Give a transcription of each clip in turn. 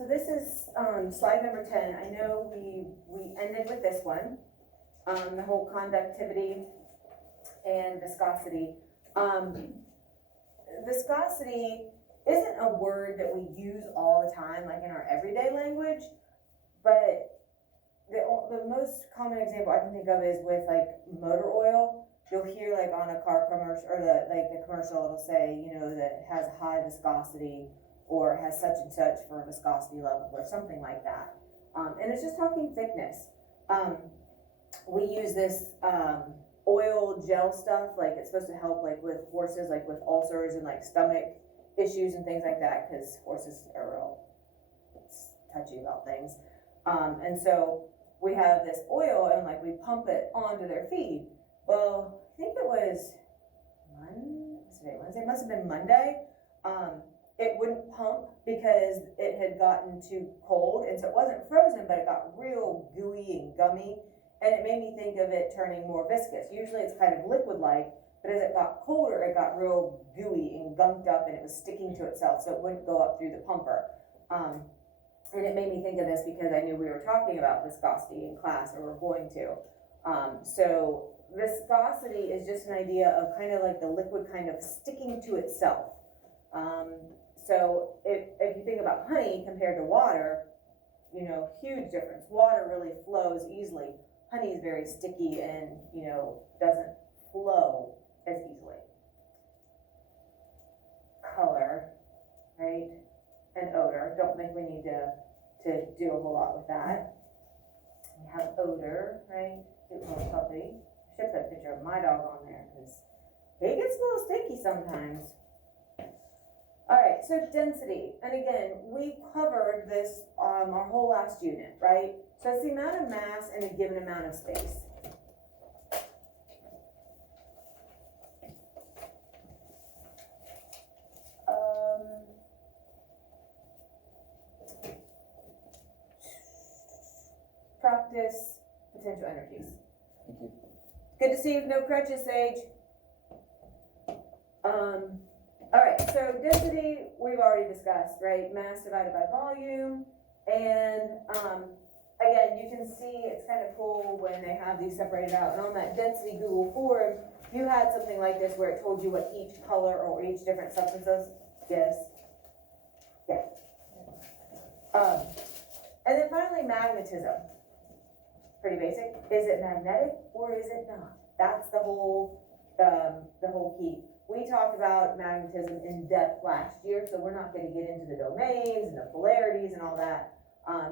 So this is slide number 10. I know we ended with this one, the whole conductivity and viscosity. Viscosity isn't a word that we use all the time, like in our everyday language, but the most common example I can think of is with like motor oil. You'll hear like on a car commercial, or the commercial, it'll say, you know, that it has high viscosity or has such and such for a viscosity level or something like that. And it's just talking thickness. We use this oil gel stuff, like it's supposed to help like with horses, like with ulcers and like stomach issues and things like that, because horses are real touchy about things. And so we have this oil and like we pump it onto their feed. Well, I think it was Wednesday, it must have been Monday. It wouldn't pump because it had gotten too cold, and so it wasn't frozen, but it got real gooey and gummy, and it made me think of it turning more viscous. Usually it's kind of liquid-like, but as it got colder, it got real gooey and gunked up, and it was sticking to itself, so it wouldn't go up through the pumper. And it made me think of this because I knew we were talking about viscosity in class, or we're going to. So viscosity is just an idea of kind of like the liquid kind of sticking to itself. So if you think about honey compared to water, you know, huge difference. Water really flows easily. Honey is very sticky and, you know, doesn't flow as easily. Color, right? And odor. Don't think we need to do a whole lot with that. We have odor, right? Cute little puppy. Should put a picture of my dog on there because he gets a little stinky sometimes. All right, so density. And again, we covered this our whole last unit, right? So it's the amount of mass in a given amount of space. Practice potential energies. Thank you. Good to see you with no crutches, Sage. All right, so density we've already discussed, right? Mass divided by volume. And again, you can see it's kind of cool when they have these separated out. And on that density Google form, you had something like this where it told you what each color or each different substance is. Yes. Yeah. And then finally, magnetism. Pretty basic. Is it magnetic or is it not? That's the whole key. We talked about magnetism in depth last year, so we're not going to get into the domains and the polarities and all that.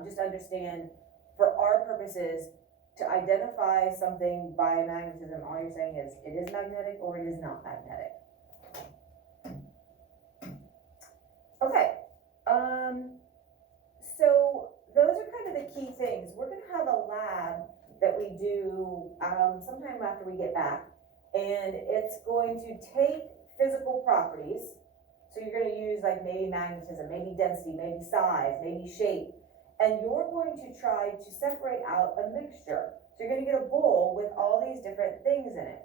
Just understand, for our purposes, to identify something by magnetism, all you're saying is it is magnetic or it is not magnetic. Okay. So those are kind of the key things. We're going to have a lab that we do sometime after we get back. And it's going to take physical properties. So you're going to use like maybe magnetism, maybe density, maybe size, maybe shape. And you're going to try to separate out a mixture. So you're going to get a bowl with all these different things in it.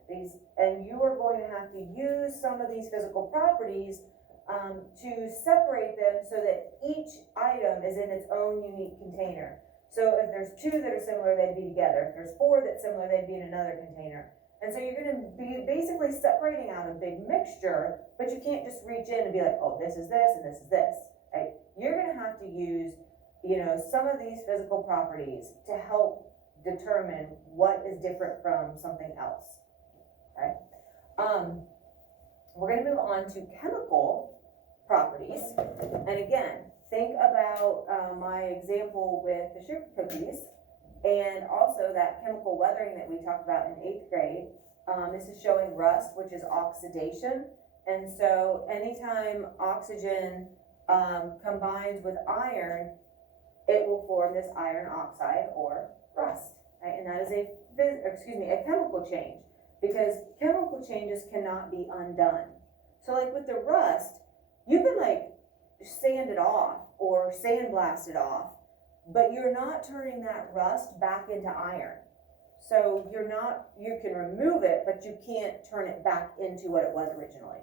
And you are going to have to use some of these physical properties to separate them so that each item is in its own unique container. So if there's 2 that are similar, they'd be together. If there's 4 that's similar, they'd be in another container. And so you're going to be basically separating out a big mixture, but you can't just reach in and be like, oh, this is this and this is this, right? You're going to have to use, you know, some of these physical properties to help determine what is different from something else, okay? We're going to move on to chemical properties. And again, think about my example with the sugar cookies. And also that chemical weathering that we talked about in 8th grade. This is showing rust, which is oxidation. And so anytime oxygen combines with iron, it will form this iron oxide or rust. Right? And that is a chemical change, because chemical changes cannot be undone. So like with the rust, you can like sand it off or sandblast it off, but you're not turning that rust back into iron. So you can remove it, but you can't turn it back into what it was originally.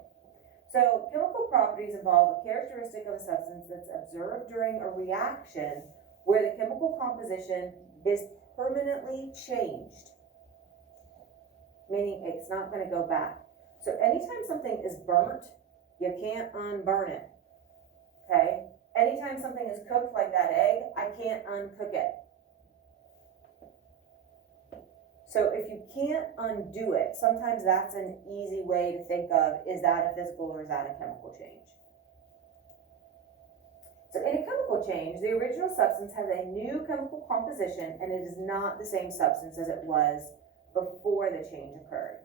So chemical properties involve a characteristic of a substance that's observed during a reaction where the chemical composition is permanently changed, meaning it's not going to go back. So anytime something is burnt, you can't unburn it, okay? Anytime something is cooked like that egg, I can't uncook it. So if you can't undo it, sometimes that's an easy way to think of, is that a physical or is that a chemical change? So in a chemical change, the original substance has a new chemical composition and it is not the same substance as it was before the change occurred.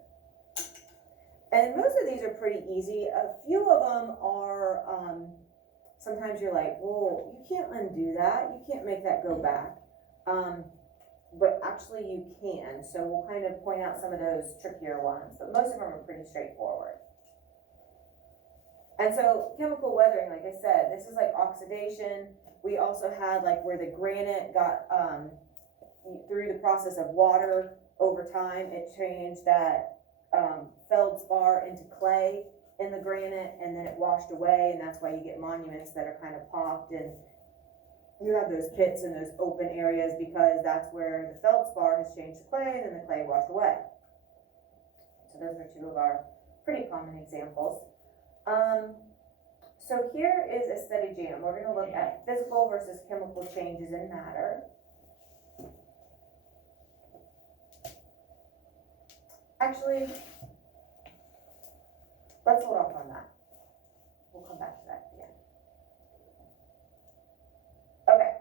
And most of these are pretty easy. A few of them are, sometimes you're like, well, you can't undo that. You can't make that go back. But actually you can. So we'll kind of point out some of those trickier ones, but most of them are pretty straightforward. And so chemical weathering, like I said, this is like oxidation. We also had like where the granite got, through the process of water over time, it changed that feldspar into clay in the granite, and then it washed away, and that's why you get monuments that are kind of popped, and you have those pits and those open areas because that's where the feldspar has changed to clay, and then the clay washed away. So those are two of our pretty common examples. So here is a study jam. We're going to look at physical versus chemical changes in matter. Actually, let's hold off on that. We'll come back to that again. Okay.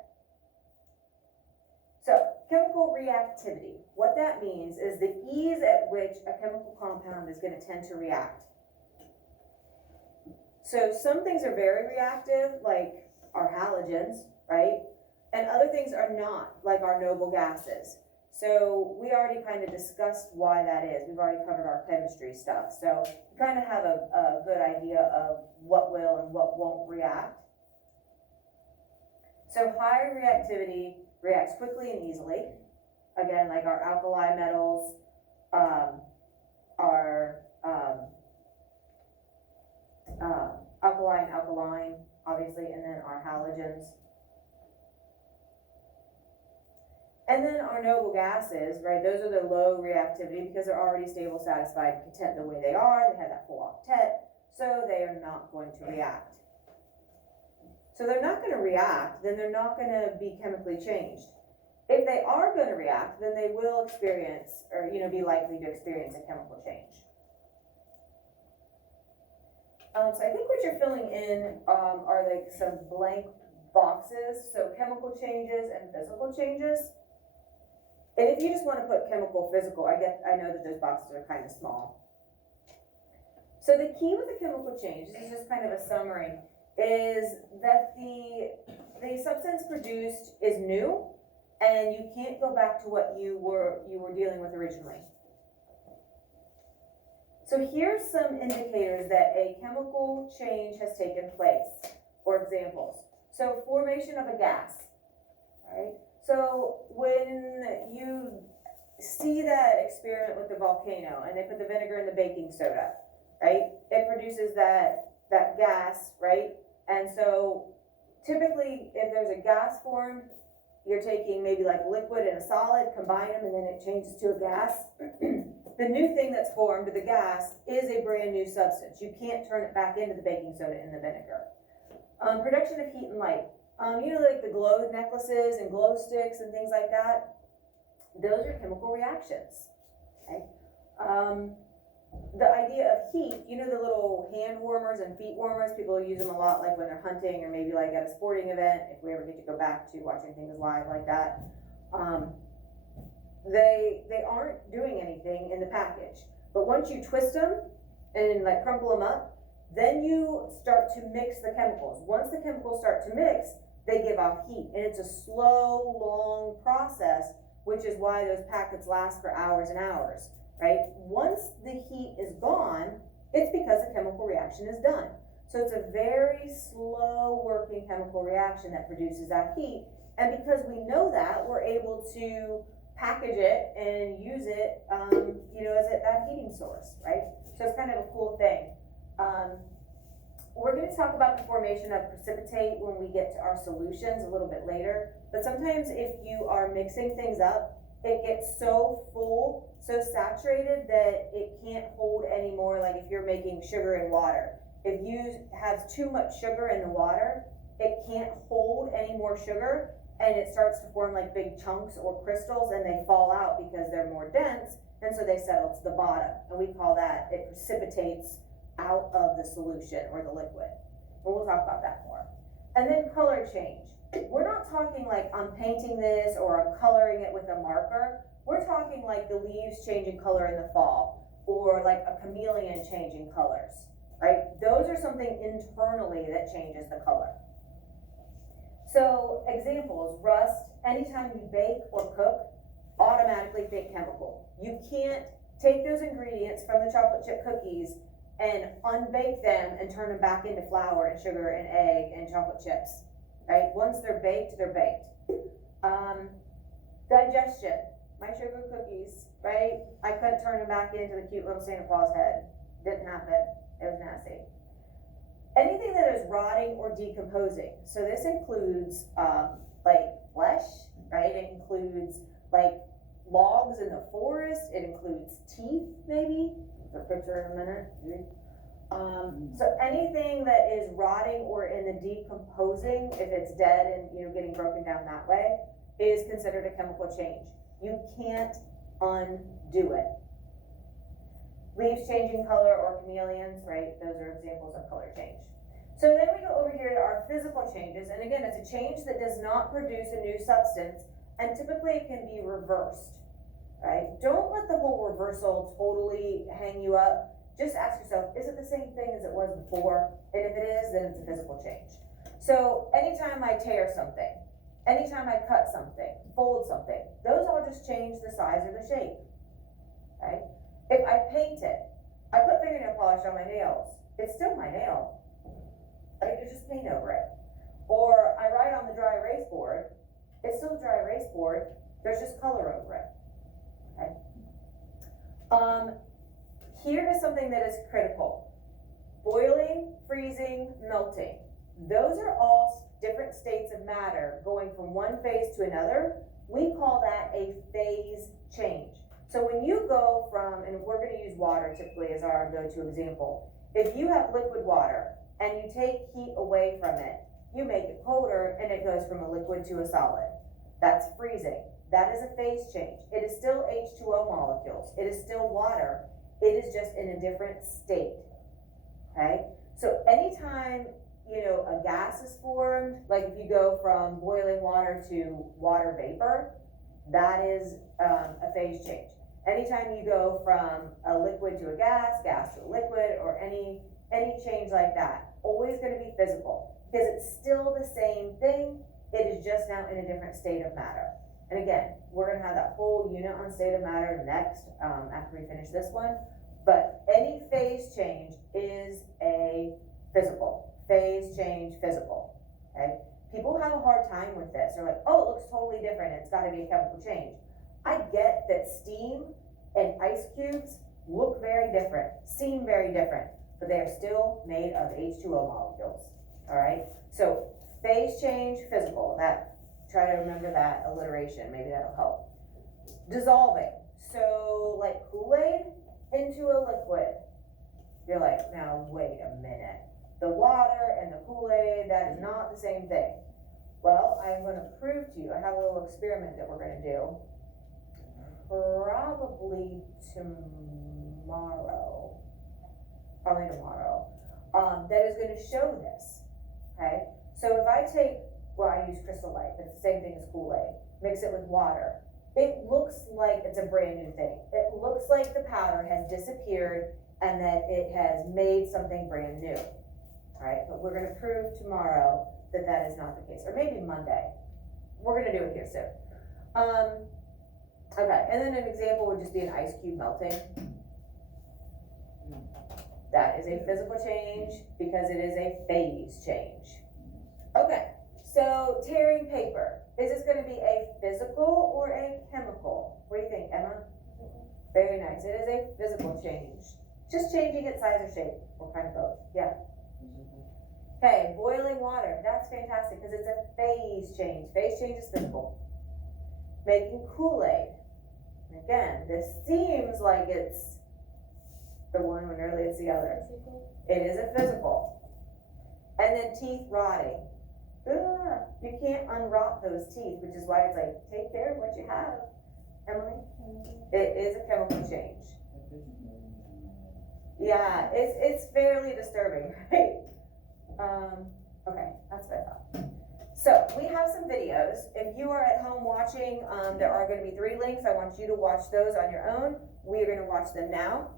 So, chemical reactivity. What that means is the ease at which a chemical compound is going to tend to react. So some things are very reactive, like our halogens, right? And other things are not, like our noble gases. So we already kind of discussed why that is. We've already covered our chemistry stuff. So you kind of have a good idea of what will and what won't react. So high reactivity reacts quickly and easily. Again, like our alkali metals, alkaline, obviously, and then our halogens. And then our noble gases, right, those are the low reactivity because they're already stable, satisfied, content the way they are. They have that full octet, so they are not going to react. So they're not going to react, then they're not going to be chemically changed. If they are going to react, then they will experience, or be likely to experience a chemical change. So I think what you're filling in are like some blank boxes. So chemical changes and physical changes. And if you just want to put chemical, physical, I know that those boxes are kind of small. So the key with the chemical change, this is just kind of a summary, is that the substance produced is new, and you can't go back to what you were dealing with originally. So here's some indicators that a chemical change has taken place, for examples. So formation of a gas, right? So when you see that experiment with the volcano and they put the vinegar in the baking soda, right? It produces that gas, right? And so typically if there's a gas formed, you're taking maybe like liquid and a solid, combine them, and then it changes to a gas. The new thing that's formed, the gas, is a brand new substance. You can't turn it back into the baking soda and the vinegar. Production of heat and light. Like the glow necklaces and glow sticks and things like that, those are chemical reactions, okay? The idea of heat, the little hand warmers and feet warmers, people use them a lot like when they're hunting or maybe like at a sporting event, if we ever get to go back to watching things live like that. They aren't doing anything in the package, but once you twist them and like crumple them up, then you start to mix the chemicals. Once the chemicals start to mix, they give off heat, and it's a slow, long process, which is why those packets last for hours and hours, right? Once the heat is gone, it's because the chemical reaction is done. So it's a very slow working chemical reaction that produces that heat, and because we know that, we're able to package it and use it, as that heating source, right? So it's kind of a cool thing. can talk about the formation of precipitate when we get to our solutions a little bit later, but sometimes if you are mixing things up, it gets so full, so saturated that it can't hold anymore, like if you're making sugar and water. If you have too much sugar in the water, it can't hold any more sugar, and it starts to form like big chunks or crystals, and they fall out because they're more dense, and so they settle to the bottom, and we call that, it precipitates out of the solution or the liquid. But we'll talk about that more. And then color change. We're not talking like I'm painting this or I'm coloring it with a marker. We're talking like the leaves changing color in the fall, or like a chameleon changing colors, right? Those are something internally that changes the color. So examples, rust, anytime you bake or cook, automatically think chemical. You can't take those ingredients from the chocolate chip cookies and unbake them and turn them back into flour and sugar and egg and chocolate chips, right? Once they're baked, they're baked. Digestion, my sugar cookies, right? I couldn't turn them back into the cute little Santa Claus head. Didn't happen, it was nasty. Anything that is rotting or decomposing. So this includes like flesh, right? It includes like logs in the forest. It includes teeth, maybe. There's a picture in a minute. So anything that is rotting or in the decomposing, if it's dead and getting broken down that way, is considered a chemical change. You can't undo it. Leaves changing color or chameleons, right? Those are examples of color change. So then we go over here to our physical changes, and again, it's a change that does not produce a new substance, and typically it can be reversed, right? Don't let the whole reversal totally hang you up. Just ask yourself, is it the same thing as it was before? And if it is, then it's a physical change. So anytime I tear something, anytime I cut something, fold something, those all just change the size or the shape, right? If I paint it, I put fingernail polish on my nails, it's still my nail. Right? There's just paint over it. Or I write on the dry erase board, it's still a dry erase board, there's just color over it. Okay? Here is something that is critical. Boiling, freezing, melting. Those are all different states of matter going from one phase to another. We call that a phase change. So when you go from, and we're going to use water typically as our go-to example. If you have liquid water and you take heat away from it, you make it colder and it goes from a liquid to a solid. That's freezing. That is a phase change. It is still H2O molecules. It is still water. It is just in a different state, okay? So anytime, a gas is formed, like if you go from boiling water to water vapor, that is a phase change. Anytime you go from a liquid to a gas to a liquid, or any change like that, always gonna be physical, because it's still the same thing, it is just now in a different state of matter. And again, we're gonna have that whole unit on state of matter next, after we finish this one. But any phase change is a physical. Phase change, physical, okay? People have a hard time with this. They're like, oh, it looks totally different. It's gotta be a chemical change. I get that steam and ice cubes look very different, seem very different, but they are still made of H2O molecules, all right? So phase change, physical, try to remember that alliteration, maybe that'll help. Dissolving, so like Kool-Aid into a liquid. You're like, now wait a minute. The water and the Kool-Aid, that is not the same thing. Well, I'm gonna prove to you, I have a little experiment that we're gonna do. Probably tomorrow, that is gonna show this, okay? So if I take, I use Crystal Light, but it's the same thing as Kool-Aid, mix it with water, it looks like it's a brand new thing. It looks like the powder has disappeared and that it has made something brand new, all right? But we're gonna prove tomorrow that that is not the case, or maybe Monday. We're gonna do it here soon. Okay, and then an example would just be an ice cube melting. That is a physical change because it is a phase change. Okay, so tearing paper. Is this gonna be a physical or a chemical? What do you think, Emma? Very nice, it is a physical change. Just changing its size or shape, or kind of both, yeah. Okay, boiling water, that's fantastic, because it's a phase change. Phase change is physical. Making Kool-Aid. Again, this seems like it's the one when really it's the other. It is a physical. And then teeth rotting. Ugh, you can't unrot those teeth, which is why it's like, take care of what you have, Emily. It is a chemical change. Yeah, it's fairly disturbing, right? Okay, that's what I thought. So we have some videos. If you are at home watching, there are going to be 3 links. I want you to watch those on your own. We are going to watch them now.